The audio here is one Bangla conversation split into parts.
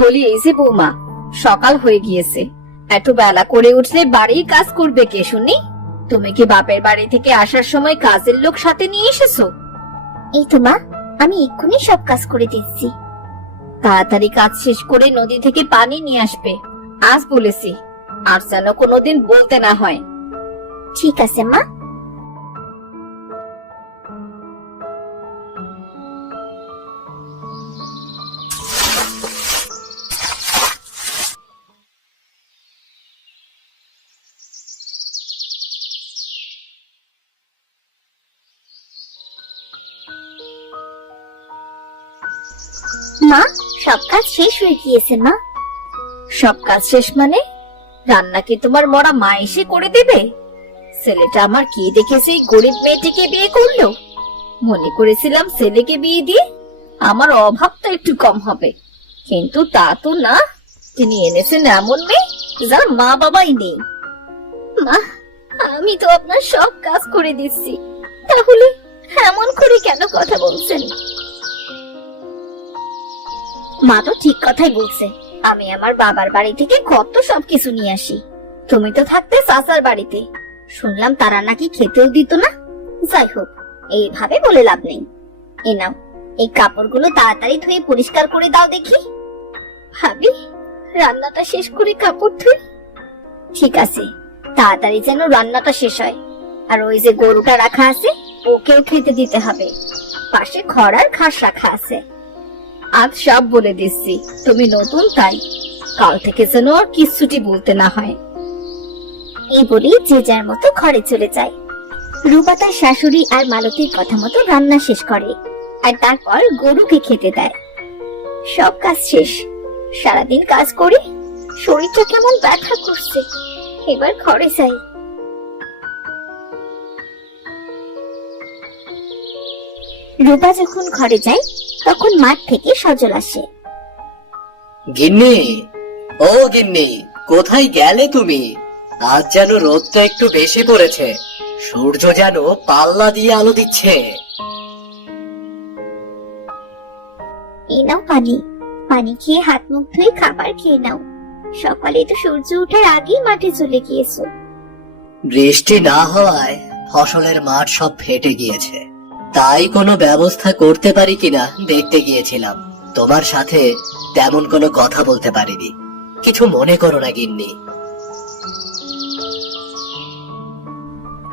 বলি, এই যে বৌমা, সকাল হয়ে গিয়েছে, এত বেলা করে উঠলে বাড়ির কাজ করবে কে শুনি? তুমি কি বাপের বাড়ি থেকে আসার সময় কাজের লোক সাথে নিয়ে এসেছো? এই তো মা, আমি এক্ষুনি সব কাজ করে দিচ্ছি। তাড়াতাড়ি কাজ শেষ করে নদী থেকে পানি নিয়ে আসবে, আজ বলেছি, আর যেন কোনোদিন বলতে না হয়। ঠিক আছে মা। মা, সব কাজ শেষ হয়ে গিয়েছে মা। সব কাজ শেষ মানে? রান্না কি তোমার মরা মা এসে করে দেবে? ছেলেটা আমার কি দেখেছে এই গরিব মেয়েটিকে বিয়ে করলো? মনে করেছিলাম ছেলেকে বিয়ে দিয়ে আমার অভাবটা একটু কম হবে, কিন্তু তা তো না। তিনি এনেছেন এমন মেয়ে যার মা বাবাই নেই। মা, আমি তো আপনার সব কাজ করে দিচ্ছি, তাহলে এমন করে কেন কথা বলছেন? মা তো ঠিক কথাই বলছে, আমি আমার বাবার বাড়ি থেকে কত সবকিছু নিয়ে আসি। তুমি তো থাকতে চাচার বাড়িতে, শুনলাম তারা নাকি খেতেও দিত না। যাই হোক, এইভাবে বলে লাভ নেই। এ নাও, এই কাপড়গুলো তাড়াতাড়ি ধুয়ে পরিষ্কার করে দাও দেখি। ভাবি, রান্নাটা শেষ করে কাপড় ধুই। ঠিক আছে, তাড়াতাড়ি যেন রান্নাটা শেষ হয়। আর ওই যে গরুটা রাখা আছে, ওকেও খেতে দিতে হবে। পাশে খড় আর ঘাস রাখা আছে। আজ সব বলে দিচ্ছি, তুমি নতুন তাই, কাল থেকে যেন আর কিচ্ছুটি বলতে না হয়। এই বলে যে যার মতো ঘরে চলে যায়। রূপা তার শাশুড়ি আর মালতীর কথা মতো রান্না শেষ করে, আর তারপর গরুকে খেতে দেয়। সব কাজ শেষ। সারাদিন কাজ করে শরীরটা কেমন ব্যথা করছে, এবার ঘরে যাই। রূপা যখন ঘরে যায়, তখন মাঠ থেকে সজল আসে। গিন্নি, ও গিন্নি, কোথায় গেলে তুমি? আজ যেন রোদটা একটু বেশি পড়েছে, সূর্য যেন পাল্লা দিয়ে আলো দিচ্ছে। এই নাও পানি, পানি খেয়ে হাত মুখ ধুয়ে খাবার খেয়ে নাও। সকালে তো সূর্য ওঠার আগেই মাঠে চলে গিয়েছো। বৃষ্টি না হওয়ায় ফসলের মাঠ সব ফেটে গিয়েছে, তাই কোনো ব্যবস্থা করতে পারি কিনা দেখতে গিয়েছিলাম। তোমার সাথে তেমন কোনো কথা বলতে পারিনি, কিছু মনে করো না গিন্নি।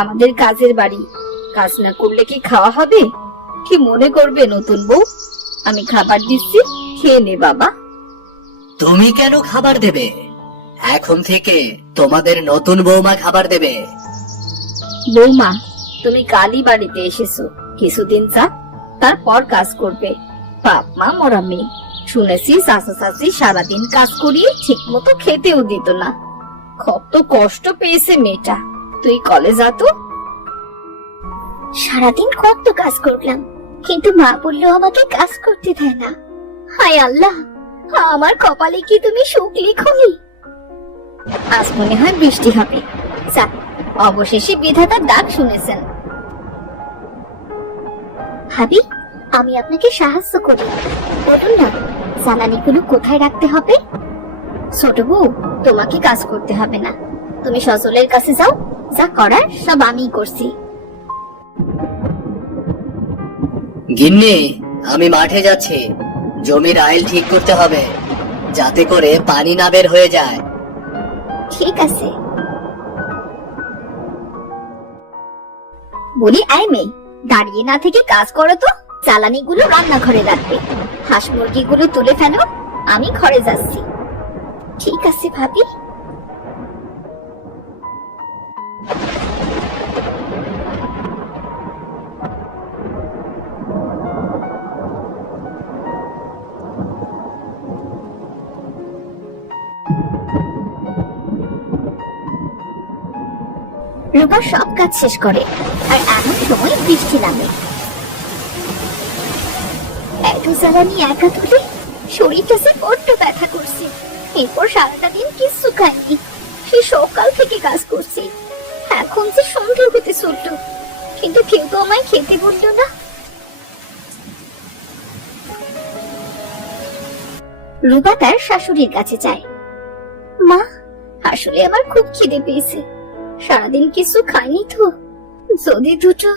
আমাদের কাজের বাড়ি, কাজ না করলে কি খাওয়া হবে? কি মনে করবে নতুন বউ? আমি খাবার দিচ্ছি, খেয়ে নে বাবা। তুমি কেন খাবার দেবে? এখন থেকে তোমাদের নতুন বৌমা খাবার দেবে। বৌমা, তুমি কালই বাড়িতে এসেছো, কিছুদিন যাক, তারপর কাজ করবে। বাপ মা মরা মেয়ে, শুনেছি চাচা চাচি সারাদিন কাজ করিয়ে ঠিক মতো খেতেও দিত না। কত কষ্ট পেয়েছে মেয়েটা। তুই কলেজ যা তো। সারাদিন কত কাজ করলাম, কিন্তু মা বললো আমাকে কাজ করতে দেয় না। হায় আল্লাহ, আমার কপালে কি তুমি সুখ লিখোনি? আজ মনে হয় বৃষ্টি হবে। যাক, অবশেষে বিধাতার ডাক শুনেছেন। ভাবি, আমি আপনাকে সাহায্য করি, বলুন না জ্বালানিগুলো কোথায় রাখতে হবে? ছোট বউ, তোমাকে কাজ করতে হবে না, তুমি সজলের কাছে যাও, যা করার সব আমিই করছি। গিন্নি, আমি মাঠে যাচ্ছি, জমির আইল ঠিক করতে হবে, যাতে করে পানি না বের হয়ে যায়। ঠিক আছে। বলি, আয় মেয়ে, দাঁড়িয়ে না থেকে কাজ করো তো। জ্বালানিগুলো রান্নাঘরে রাখবে, হাঁস মুরগিগুলো তুলে ফেলো, আমি ঘরে যাচ্ছি। ঠিক আছে ভাবি। রূপা সব কাজ শেষ করে, আর এমন সময় বৃষ্টি নামে। এত জ্বালানি একা তুলে শরীরটা যে বড্ড ব্যথা করছে। এরপর সারাটা দিন কিচ্ছু খাইনি, সে সকাল থেকে কাজ করছি। এখন যে সন্ধ্যা হতে চলল, কিন্তু কেউ তো আমায় খেতে বললো না। রূপা তার শাশুড়ির কাছে যায়। মা, আসলে আমার খুব খিদে পেয়েছে, সারাদিন কিছু খাইনি তো, যদি দুটো।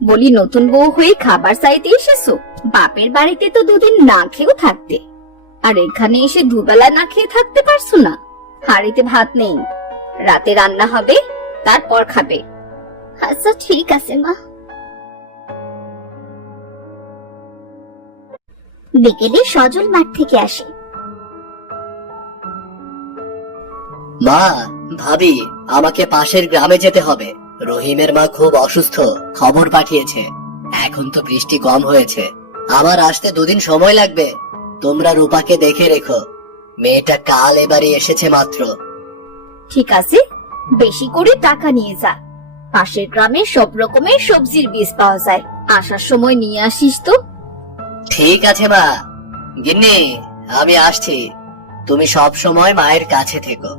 বলি, নতুন বউ হয়ে খাবার চাইতে এসেছো? বাপের বাড়িতে তো দুদিন না খেয়েও থাকতে, আর এখানে এসে দুবেলা না খেয়ে থাকতে পারছো না? হাড়িতে ভাত নেই, রাতে রান্না হবে, তারপর খাবে। আচ্ছা ঠিক আছে মা। বিকেলে সজল মাঠ থেকে আসে। মা, ভাবি, আমাকে পাশের গ্রামে যেতে হবে। রহিমের মা খুব অসুস্থ, খবর পাঠিয়েছে। এখন তো বৃষ্টি কম হয়েছে, আমার আসতে 2 দিন সময় লাগবে। তোমরা রূপাকে দেখে রেখো, মেয়েটা কাল এবারে এসেছে মাত্র। ঠিক আছে, বেশি করে টাকা নিয়ে যা। পাশের গ্রামে সব রকমের সবজির বীজ পাওয়া যায়, আসার সময় নিয়ে আসিস তো। ঠিক আছে মা। গিন্নি, আমি আসছি। তুমি সব সময় মায়ের কাছে থেকো,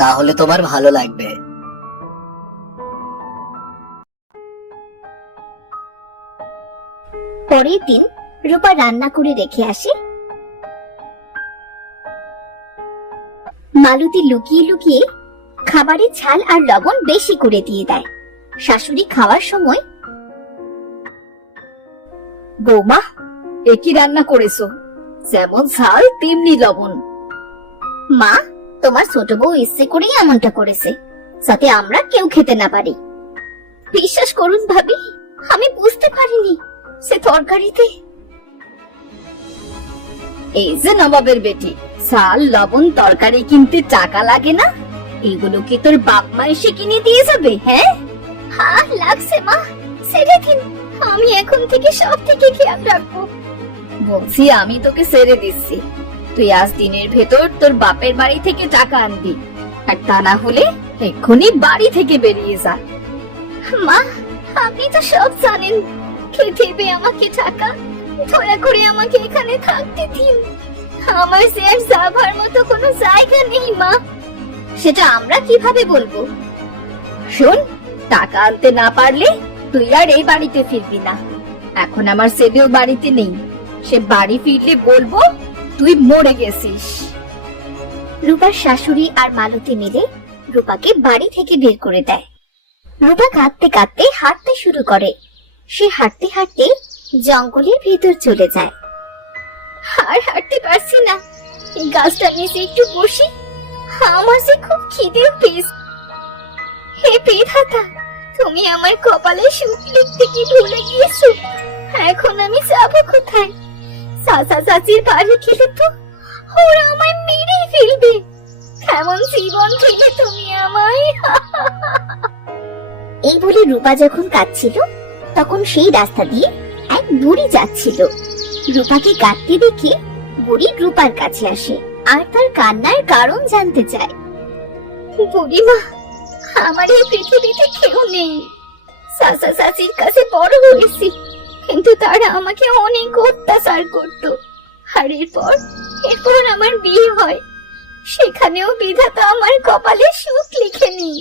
তাহলে তোমার ভালো লাগবে। পরের দিন রূপা রান্না করে রেখে আসে। মালতী লুকিয়ে লুকিয়ে খাবারে ঝাল আর লবণ বেশি করে দিয়ে দেয়। শাশুড়ি খাওয়ার সময়, বৌমা, একই রান্না করেছো, যেমন ঝাল তেমনি লবণ। মা, তোমার ছোট বউ ইচ্ছে করেই এমনটা করেছে, যাতে আমরা কেউ খেতে না পারি। বিশ্বাস করুন ভাবি, আমি বুঝতে পারিনি সে তরকারিতে। এই যে নবাবের বেটি, ঝাল লবণ তরকারি কিনতে টাকা লাগে না? এগুলো কি তোর বাপ মা এসে কিনে দিয়ে যাবে? হ্যাঁ হ্যাঁ লাগছে মা, ছেড়ে দিন, আমি এখন থেকে সব থেকে খেয়াল রাখবো। বলছি, আমি তোকে ছেড়ে দিচ্ছি, তুই আজ দিনের ভেতর তোর বাপের বাড়ি থেকে টাকা আনবি, আর তা না হলে এক্ষুনি বাড়ি থেকে বেরিয়ে যা। মা, আপনি তো সব জানেন, কে দেবে আমাকে টাকা? দয়া করে আমাকে এখানে থাকতে দিন, আমার যে আর যাবার মতো কোনো জায়গা নেই মা। সেটা আমরা কিভাবে বলবো? শোন, টাকা আনতে না পারলে তুই আর এই বাড়িতে ফিরবি না। এখন আমার ছেলেও বাড়িতে নেই, সে বাড়ি ফিরলে বলবো তুই মরে গেছিস। রূপার শাশুড়ি আর মালতী মিলে রূপাকে বাড়ি থেকে বের করে দেয়। রূপা কাঁদতে কাঁদতে হাঁটতে শুরু করে। সে হাঁটতে হাঁটতে জঙ্গলের ভেতর চলে যায়। আর হাঁটতে পারছি না, এই গাছটার নিচে একটু বসি, আমার যে খুব খিদে পেয়েছে। হে বিধাতা, তুমি আমার কপালে সুখ লিখতে কি ভুলে গিয়েছো? এখন আমি যাবো কোথায়? চাচা চাচির বাড়ি খেলে তো ওরা আমায় মেরে ফেলবে। কেমন জীবন দিলে তুমি আমায়। এই বলে রূপা যখন কাঁদছিল, তখন সেই রাস্তা দিয়ে এক বুড়ি যাচ্ছিল। রূপাকে কাঁদতে দেখে বুড়ি রূপার কাছে আসে আর তার কান্নার কারণ জানতে চায়। বুড়িমা, আমার এই পৃথিবীতে কেউ নেই। চাচা চাচির কাছে বড় হয়েছি, কিন্তু তারা আমাকে অনেক অত্যাচার করতো। আর এরপর আমার বিয়ে হয়, সেখানেও বিধাতা আমার কপালে সুখ লিখেনি।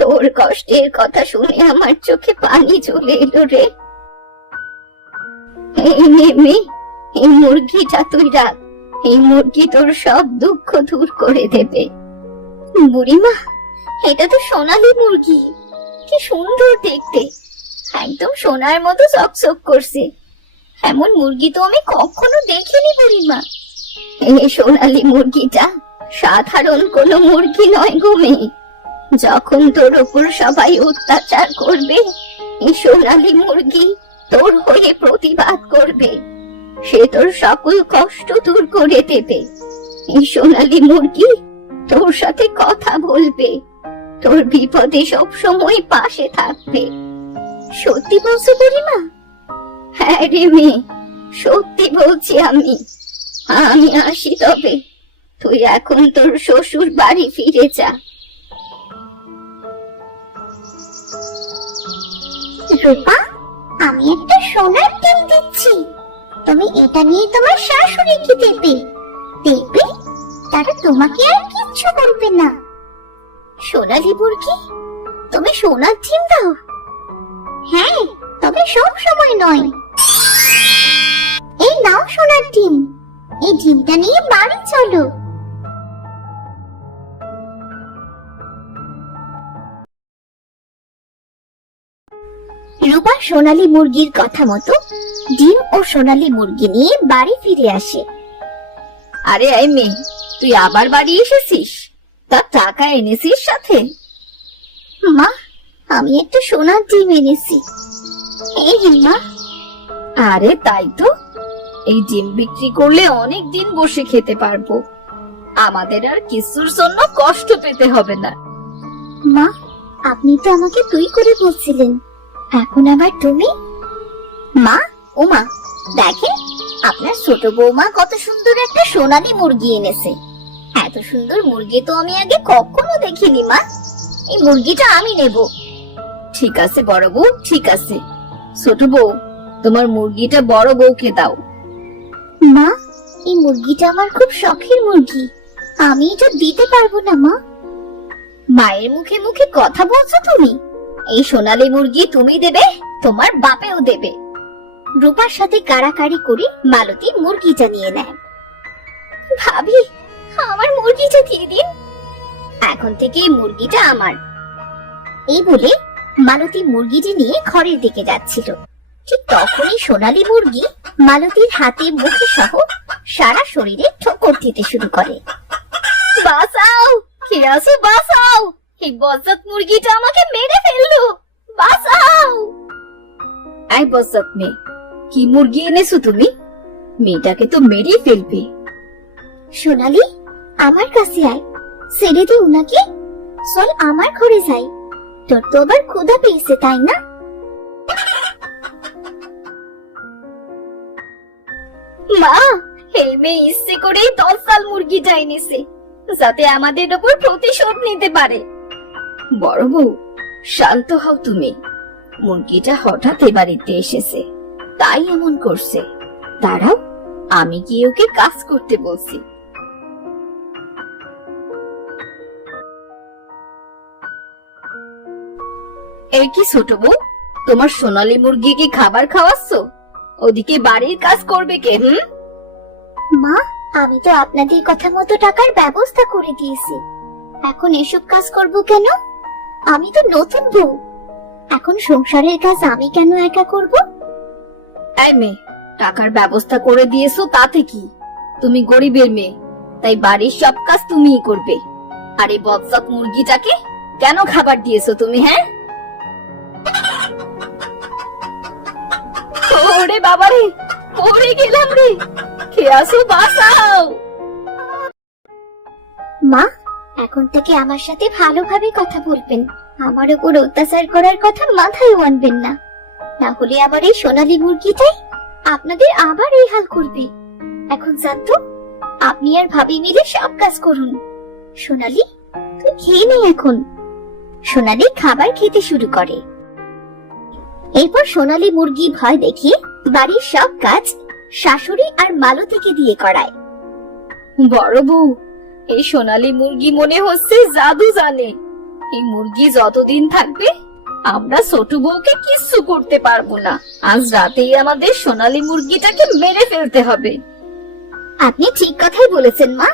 তোর কষ্টের কথা শুনে আমার চোখে পানি চলে এলো রে। এই নে মেয়ে, এই মুরগিটা তুই রাখ, এই মুরগি তোর সব দুঃখ দূর করে দেবে। বুড়িমা, এটা তো সোনালী মুরগি, কি সুন্দর দেখতে, একদম সোনার মতো চকচক করছে। এমন মুরগি তো আমি কখনো দেখিনি বুড়িমা। এই সোনালী মুরগিটা সাধারণ কোনো মুরগি নয় গো মেয়ে। যখন তোর উপর সবাই অত্যাচার করবে, এই সোনালী মুরগি তোর হয়ে প্রতিবাদ করবে, সে তোর সকল কষ্ট দূর করে দেবে। এই সোনালী মুরগি তোর সাথে কথা বলবে, তোর বিপদে সব সময় পাশে থাকবে। সত্যি বলছো বুড়িমা? হ্যাঁ রে মেয়ে, সত্যি বলছি আমি। আমি আসি তবে, তুই এখন তোর শ্বশুর বাড়ি ফিরে যা। রূপা, আমি একটা সোনার ডিম দিচ্ছি, তুমি এটা নিয়ে তোমার শাশুড়িকে দেবে। দেখবে, তার তারা তোমাকে আর কিচ্ছু বলবে না। সোনালী মুরগি, তুমি সোনার ডিম দাও? হ্যাঁ, তবে সব সময় নয়। এই নাও সোনার ডিম, এই ডিমটা নিয়ে বাড়ি চলো। রূপা সোনালী মুরগির কথা মতো ডিম ও সোনালী মুরগি নিয়ে বাড়ি ফিরে আসে। আরে এই মেয়ে, তুই আবার বাড়ি এসেছিস? তার টাকা এনেছিস সাথে? মা, আমি একটা সোনার ডিম এনেছি। এই রে মা। আরে তাই তো, এই ডিম বিক্রি করলে অনেক দিন বসে খেতে পারবো। আমাদের আর কিছুর জন্য কষ্ট পেতে হবে না। মা, আপনি তো আমাকে তুই করে বলছিলেন, এখন আবার তুমি? মা, ও মা, দেখেন আপনার ছোট বৌমা কত সুন্দর একটা সোনালী মুরগি এনেছে। এত সুন্দর মুরগি তো আমি আগে কখনো দেখিনি। মা, এই মুরগিটা আমি নেব। ঠিক আছে বড় বউ, ঠিক আছে। ছোট বউ, তোমার মুরগিটা বড় বউকে দাও। মা, এই মুরগিটা আমার খুব শখের মুরগি, আমি এটা দিতে পারবো না। মা, মায়ের মুখে মুখে কথা বলছো তুমি? এই সোনালী মুরগি তুমি দেবে, তোমার বাপেও দেবে। রূপার সাথে কাড়াকাড়ি করে মালতী মুরগিটা নিয়ে নেয়। ভাবি, আমার মুরগিটা দিয়ে দিন, এখন থেকে এই মুরগিটা আমার। এই বলে মালতী মুরগিটি নিয়ে ঘরের দিকে যাচ্ছিল। ঠিক তখনই সোনালী মুরগি মালতীর হাতে মুখে সহ সারা শরীরে ঠোকর দিতে শুরু করে। বাঁচাও, কে আছো বাঁচাও, এই বজ্জাত মুরগিটা আমাকে মেরে ফেললো, বাঁচাও। এই বজ্জাত মেয়ে, কি মুরগি এনেছো তুমি? মেয়েটাকে তো মেরেই ফেলবে। সোনালী, আমার কাছে আয়, ছেড়ে দে উনাকে। চল আমার ঘরে যাই, তোর তো আবার ক্ষুধা পেয়েছে তাই না? মা, এই মেয়ে ইচ্ছে করেই 10 সাল মুরগিটা এনেছে, যাতে আমাদের উপর প্রতিশোধ নিতে পারে। বড় বউ, শান্ত হও তুমি। মুরগিটা হঠাৎ এ বাড়িতে এসেছে, তাই এমন করছে। দাঁড়াও, আমি গিয়ে ওকে কাজ করতে বলছি। এই কি ছোট বউ, তোমার সোনালী মুরগিকে খাবার খাওয়াচ্ছ? ওদিকে বাড়ির কাজ করবে কে? মা, আমি তো আপনাদের কথা মতো টাকার ব্যবস্থা করে দিয়েছি, এখন এসব কাজ করব কেন? আমি তো নতুন বউ, এখন সংসারের কাজ আমি কেন একা করব? এই মেয়ে, টাকার ব্যবস্থা করে দিয়েছো তাতে কি? তুমি গরিবের মেয়ে, তাই বাড়ির সব কাজ তুমিই করবে। আর এই বজ্জাত মুরগিটাকে কেন খাবার দিয়েছো তুমি? হ্যাঁ, ওরে বাবারে, পড়ে গেলাম রে, কে আছো বাঁচাও। মা, এখন থেকে আমার সাথে ভালোভাবে কথা বলবেন, আমার উপর অত্যাচার করার কথা মাথায় আনবেন না, না হলে আবার এই সোনালী মুরগিটাই আপনাদের আবার এই হাল করবে। এখন জানতো, আপনি আর ভাবি মিলে সব কাজ করুন। সোনালী, তুই খেয়ে নে এখন। সোনালী খাবার খেতে শুরু করে। এরপর সোনালী মুরগি ভয় দেখিয়ে বাড়ির সব কাজ শাশুড়ি আর মালতীকে দিয়ে করায়। বড় বউ, এই সোনালী মুরগি মনে হচ্ছে জাদু জানে। এই মুরগি যতদিন থাকবে আমরা ছোট বউকে কিচ্ছু করতে পারবো না। আজ রাতেই আমাদের সোনালী মুরগিটাকে মেরে ফেলতে হবে। আপনি ঠিক কথাই বলেছেন মা,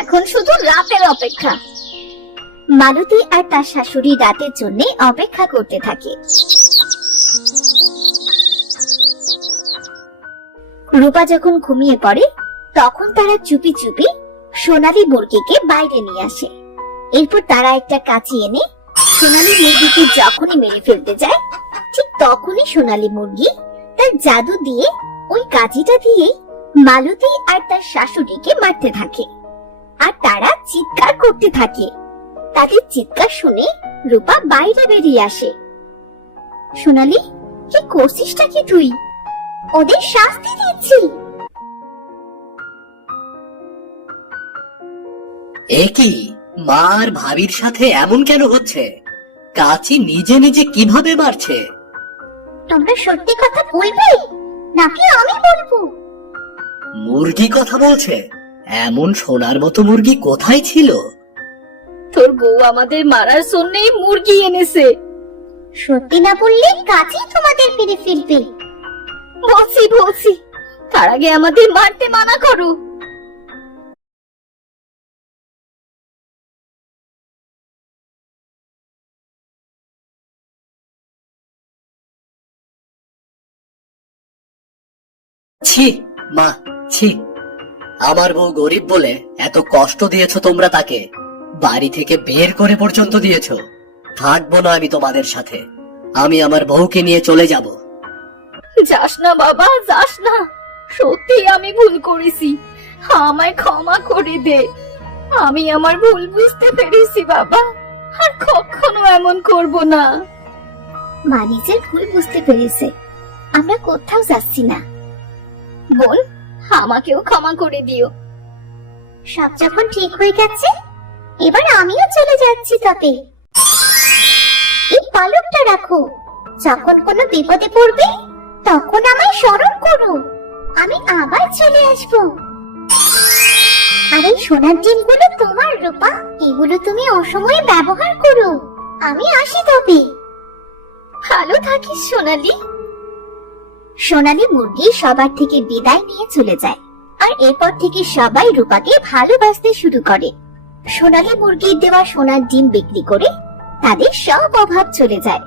এখন শুধু রাতের অপেক্ষা। মালতী আর তার শাশুড়ি রাতের জন্য অপেক্ষা করতে থাকে। রূপা যখন ঘুমিয়ে পড়ে, তখন তারা চুপি চুপি সোনালী মুরগিকে বাইরে নিয়ে আসে। এরপর তারা একটা কাঁচি এনে সোনালী মুরগিকে যখনই মেরে ফেলতে যায়, ঠিক তখনই সোনালী মুরগি তার জাদু দিয়ে ওই কাঁচিটা দিয়ে মালতী আর তার শাশুড়িকে মারতে থাকে, আর তারা চিৎকার করতে থাকে। তাদের চিৎকার শুনে রূপা বাইরে বেরিয়ে আসে। সোনালী, কি করছিসটা কি তুই? ওদের শাস্তি দিচ্ছি। এ কি, মা আর ভাবির সাথে এমন কেন হচ্ছে? কাচি নিজে নিজে কিভাবে মারছে? তোমরা সত্যি কথা বলবে নাকি আমি বলবো? মুরগি কথা বলছে, এমন সোনার মতো মুরগি কোথায় ছিল? তোর বউ আমাদের মারার জন্যই মুরগি এনেছে। সত্যি না বললে কাজই তোমাদের ফিরে ফিরবে। বলছি তার আগে আমাদের মারতে মানা করো। ছি মা, ছি। আমার বউ গরিব বলে এত কষ্ট দিয়েছো তোমরা তাকে, বাড়ি থেকে বের করে পর্যন্ত দিয়েছো। থাকবো না আমি তোমাদের সাথে, আমি আমার বউকে নিয়ে চলে যাব। যাস না বাবা, যাস না। সত্যি আমি ভুল করেছি, আমায় ক্ষমা করে দে। আমি আমার ভুল বুঝতে পেরেছি বাবা, আর কখনো এমন করব না। মা নিজের ভুল বুঝতে পেরেছে, আমরা কোথাও যাচ্ছি না। বোন, আমাকেও ক্ষমা করে দিও। সব যখন ঠিক হয়ে গেছে, এবার আমিও চলে যাচ্ছি। তবে এই পালকটা রাখো, যখন কোনো বিপদে পড়বে তখন আমায় স্মরণ করো, আমি আবার চলে আসবো। আর এই সোনার ডিমগুলো তোমার, রূপা, এগুলো তুমি অসময়ে ব্যবহার করো। আমি আসি তবে। ভালো থাকিস সোনালি। সোনালী মুরগি সবার থেকে বিদায় নিয়ে চলে যায়, আর এরপর থেকে সবাই রূপাকে ভালোবাসতে শুরু করে। সোনালী মুরগির দেওয়া সোনার ডিম বিক্রি করে তাদের সব অভাব চলে যায়।